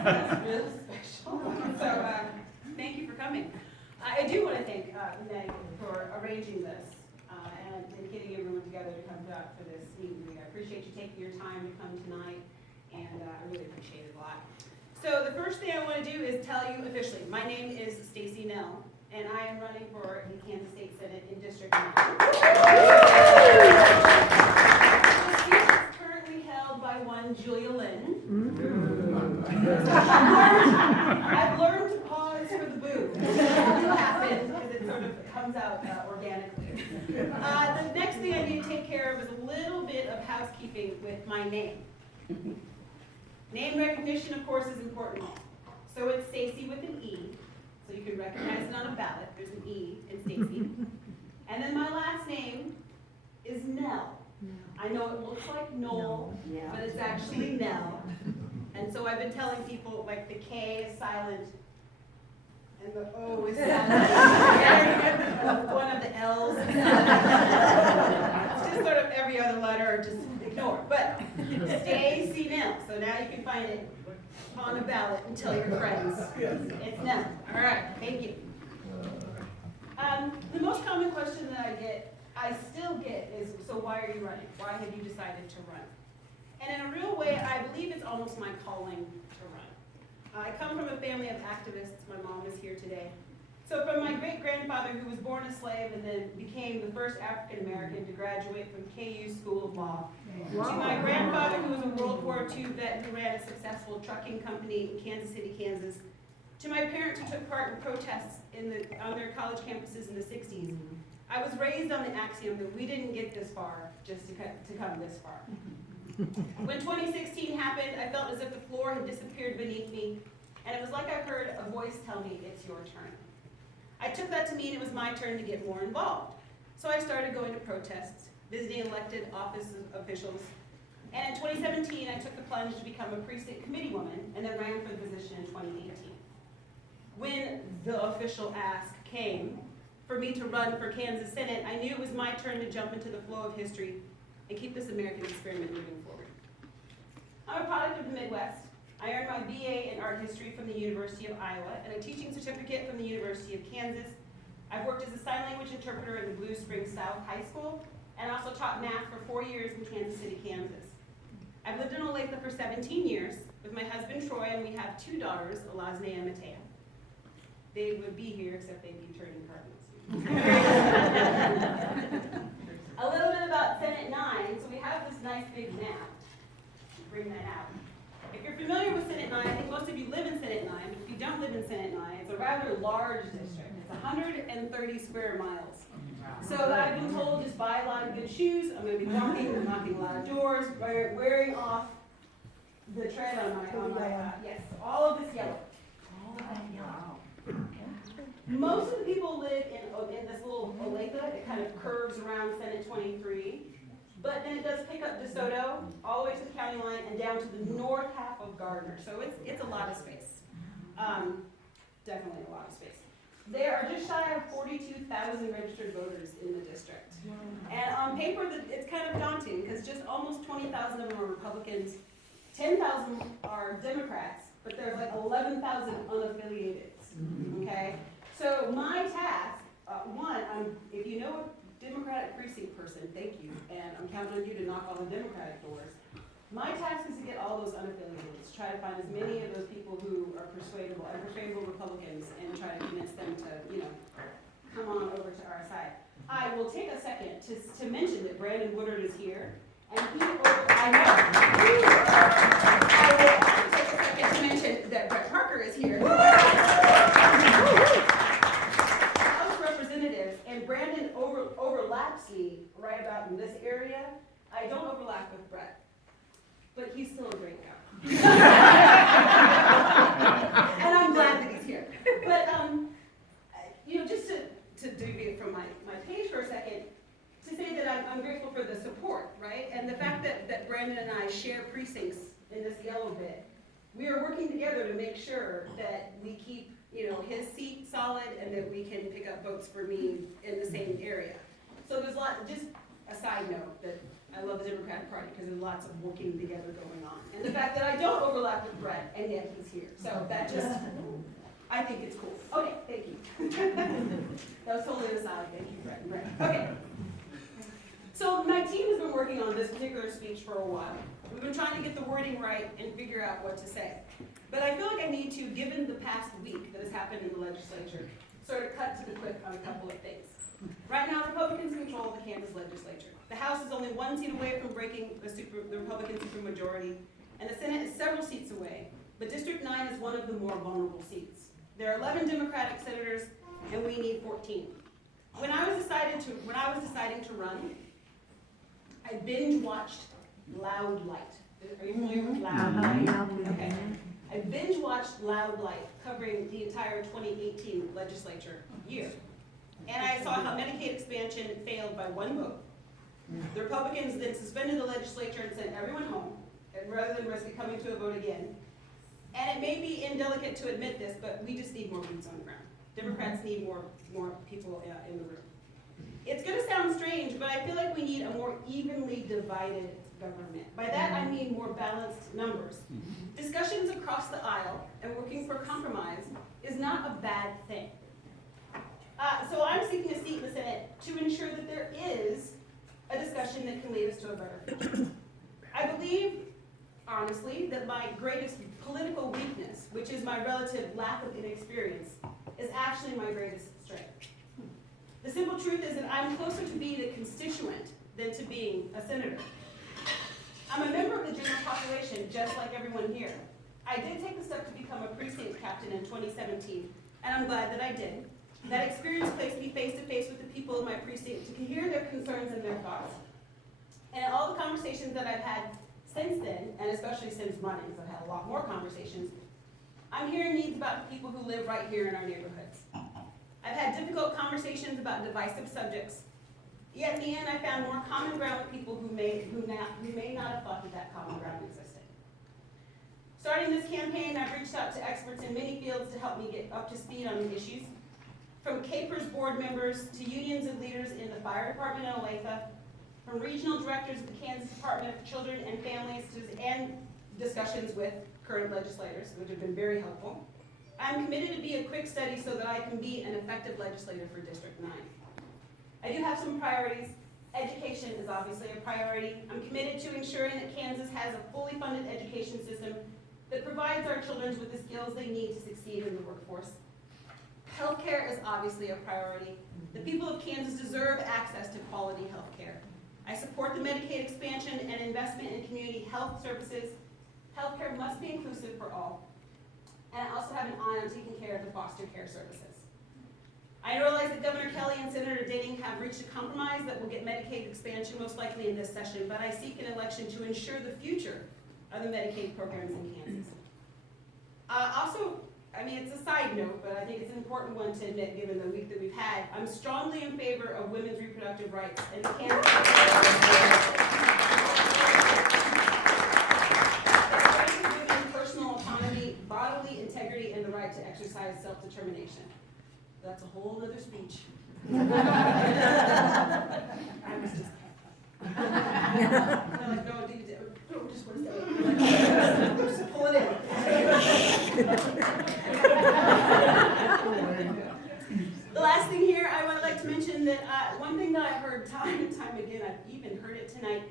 It's really special. So thank you for coming. I do want to thank Meg for arranging this and getting everyone together to come out for this meeting. I appreciate you taking your time to come tonight, and I really appreciate it a lot. So the first thing I want to do is tell you officially, my name is Stacey Knoell, and I am running for the Kansas State Senate in District 9. The seat is currently held by one Julia Lynn. I've learned to pause for the boo. It will happen because it sort of comes out organically. The next thing I need to take care of is a little bit of housekeeping with my name. Name recognition, of course, is important. So it's Stacey with an E, so you can recognize it on a ballot. There's an E in Stacey. And then my last name is Knoell. I know it looks like Knoll, but it's actually Knoell. And so I've been telling people, like, the K is silent and the O is silent. One of the L's. It's just sort of every other letter, just ignore. But Stacey Knoell. So now you can find it on a ballot and tell your friends. It's Knoell. All right, thank you. The most common question that I still get is, so why are you running? Why have you decided to run? And in a real way, I believe it's almost my calling to run. I come from a family of activists. My mom is here today. So from my great-grandfather, who was born a slave and then became the first African-American to graduate from KU School of Law, to my grandfather, who was a World War II vet who ran a successful trucking company in Kansas City, Kansas, to my parents who took part in protests on their college campuses in the 60s. I was raised on the axiom that we didn't get this far just to come this far. When 2016 happened, I felt as if the floor had disappeared beneath me, and it was like I heard a voice tell me, it's your turn. I took that to mean it was my turn to get more involved. So I started going to protests, visiting elected office officials, and in 2017, I took the plunge to become a precinct committee woman, and then ran for the position in 2018. When the official ask came for me to run for Kansas Senate, I knew it was my turn to jump into the flow of history and keep this American experiment moving forward. I'm a product of the Midwest. I earned my BA in art history from the University of Iowa and a teaching certificate from the University of Kansas. I've worked as a sign language interpreter in the Blue Springs South High School and also taught math for 4 years in Kansas City, Kansas. I've lived in Olathe for 17 years with my husband Troy, and we have 2 daughters, Elazne and Matea. They would be here except they'd be turning cardinals. A little bit about Senate 9. So we have this nice big map. Bring that out. If you're familiar with Senate 9, I think most of you live in Senate 9, but if you don't live in Senate 9, it's a rather large district. It's 130 square miles. So I've been told just buy a lot of good shoes. I'm going to be walking, I'm knocking a lot of doors, wearing off the tread on my yes, all of this yellow. All of that yellow. Most of the people live in this little Olathe. It kind of curves around Senate 23. But then it does pick up DeSoto all the way to the county line and down to the north half of Gardner. So it's a lot of space. Definitely a lot of space. There are just shy of 42,000 registered voters in the district. And on paper, it's kind of daunting because just almost 20,000 of them are Republicans, 10,000 are Democrats, but there's like 11,000 unaffiliated. Okay? So my task, if you know a Democratic precinct person, thank you, and I'm counting on you to knock on the Democratic doors. My task is to get all those unaffiliated, to try to find as many of those people who are persuadable Republicans and try to convince them to, come on over to our side. I will take a second to mention that Brandon Woodard is here, and I will also take a second to mention that Brett Parker is here. And Brandon overlaps me right about in this area. I don't overlap with Brett, but he's still a great guy. And I'm glad that he's here. But, just to deviate from my page for a second, to say that I'm grateful for the support, right? And the fact that Brandon and I share precincts in this yellow bit. We are working together to make sure that we keep his seat solid and that we can pick up votes for me in the same area. So there's just a side note that I love the Democratic Party because there's lots of working together going on. And the fact that I don't overlap with Brett, and yet he's here. So that just, I think it's cool. Okay, thank you. That was totally an aside. Thank you, Brett and Brett. Okay. So my team has been working on this particular speech for a while. We've been trying to get the wording right and figure out what to say. But I feel like I need to, given the past week that has happened in the legislature, sort of cut to the quick on a couple of things. Right now, Republicans control the Kansas legislature. The House is only 1 seat away from breaking the Republican supermajority, and the Senate is several seats away, but District 9 is one of the more vulnerable seats. There are 11 Democratic senators, and we need 14. When I was deciding to run, I binge watched Loud Light. Are you familiar with Loud Light? Okay. I binge watched Loud Light covering the entire 2018 legislature year. And I saw how Medicaid expansion failed by 1 vote. The Republicans then suspended the legislature and sent everyone home, rather than risk it coming to a vote again. And it may be indelicate to admit this, but we just need more boots on the ground. Democrats need more people in the room. It's going to sound strange, but I feel like we need a more evenly divided government. By that I mean more balanced numbers. Discussions across the aisle and working for compromise is not a bad thing. So I'm seeking a seat in the Senate to ensure that there is a discussion that can lead us to a better future. I believe, honestly, that my greatest political weakness, which is my relative lack of inexperience, is actually my greatest strength. The simple truth is that I'm closer to being a constituent than to being a senator. I'm a member of the general population, just like everyone here. I did take the step to become a precinct captain in 2017, and I'm glad that I did. That experience placed me face to face with the people of my precinct to hear their concerns and their thoughts. And in all the conversations that I've had since then, and especially since running, because I've had a lot more conversations, I'm hearing needs about the people who live right here in our neighborhoods. I've had difficult conversations about divisive subjects, yet in the end I found more common ground with people who may not have thought that common ground existed. Starting this campaign, I've reached out to experts in many fields to help me get up to speed on the issues. From CAPER's board members to unions and leaders in the fire department in Olathe, from regional directors of the Kansas Department of Children and Families and discussions with current legislators, which have been very helpful. I'm committed to be a quick study so that I can be an effective legislator for District 9. I do have some priorities. Education is obviously a priority. I'm committed to ensuring that Kansas has a fully funded education system that provides our children with the skills they need to succeed in the workforce. Healthcare is obviously a priority. The people of Kansas deserve access to quality healthcare. I support the Medicaid expansion and investment in community health services. Healthcare must be inclusive for all. And I also have an eye on taking care of the foster care services. I realize that Governor Kelly and Senator Denning have reached a compromise that will get Medicaid expansion most likely in this session, but I seek an election to ensure the future of the Medicaid programs in Kansas. It's a side note, but I think it's an important one to admit given the week that we've had. I'm strongly in favor of women's reproductive rights in Kansas. Women's personal autonomy, bodily integrity, and the right to exercise self-determination. That's a whole other speech. I was just like, no, just one second. Just pull it in. The last thing here, I would like to mention that one thing that I've heard time and time again, I've even heard it tonight,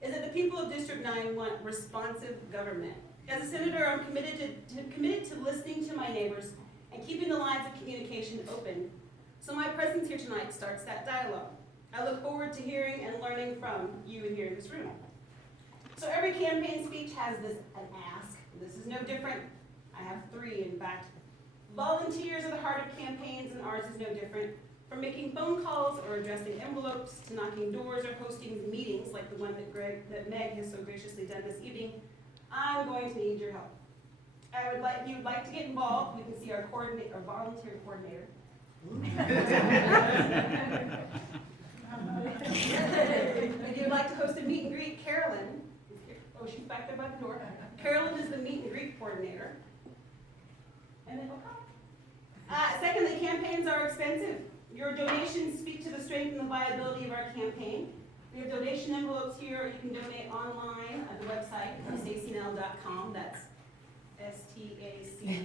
is that the people of District 9 want responsive government. As a senator, I'm committed to listening to my neighbors and keeping the lines of communication open. So my presence here tonight starts that dialogue. I look forward to hearing and learning from you here in this room. So every campaign speech has an ask. This is no different. I have 3, in fact. Volunteers are the heart of campaigns, and ours is no different. From making phone calls or addressing envelopes to knocking doors or hosting meetings like the one that Meg has so graciously done this evening, I'm going to need your help. If you'd like to get involved, we can see our volunteer coordinator. If you'd like to host a meet and greet, Carolyn is here. Oh, she's back there by the door. Carolyn is the meet and greet coordinator. And then, secondly, campaigns are expensive. Your donations speak to the strength and the viability of our campaign. We have donation envelopes here. You can donate online at the website, staceynoell.com. That's STACEY.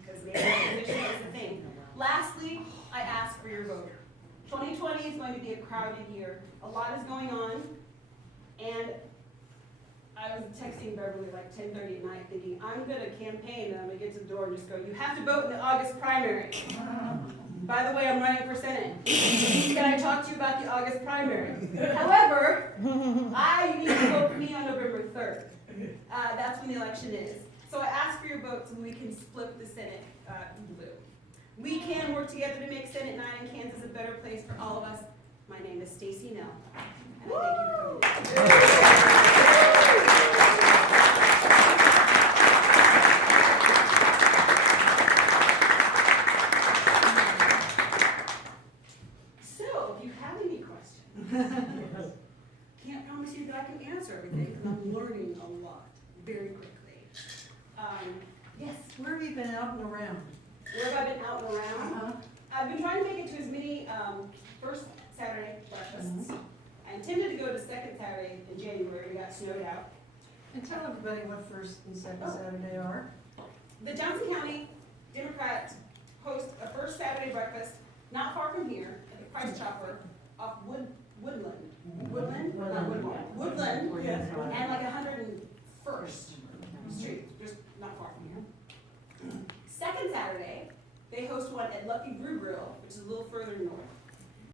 Because maybe donation is the thing. Lastly, I ask for your vote. 2020 is going to be a crowded year. A lot is going on, and I was texting Beverly like 10:30 at night thinking, I'm gonna campaign and I'm gonna get to the door and just go, you have to vote in the August primary. By the way, I'm running for Senate. Can I talk to you about the August primary? However, you need to vote for me on November 3rd. That's when the election is. So I ask for your votes and we can flip the Senate blue. We can work together to make Senate 9 in Kansas a better place for all of us. My name is Stacey Knoell, and I thank you for coming. So, if you have any questions, can't promise you that I can answer everything because I'm learning a lot very quickly. Yes? Where have you been out and around? Where have I been out and around? I've been trying to make it to as many first Saturday breakfasts. I intended to go to second Saturday in January. We got snowed out. And tell everybody what first and second Saturday are. The Johnson County Democrats host a first Saturday breakfast not far from here at the Price Chopper off Woodland, Yes. and like 101st Street, just not far from here. Second Saturday, they host one at Lucky Brew Grill, which is a little further north.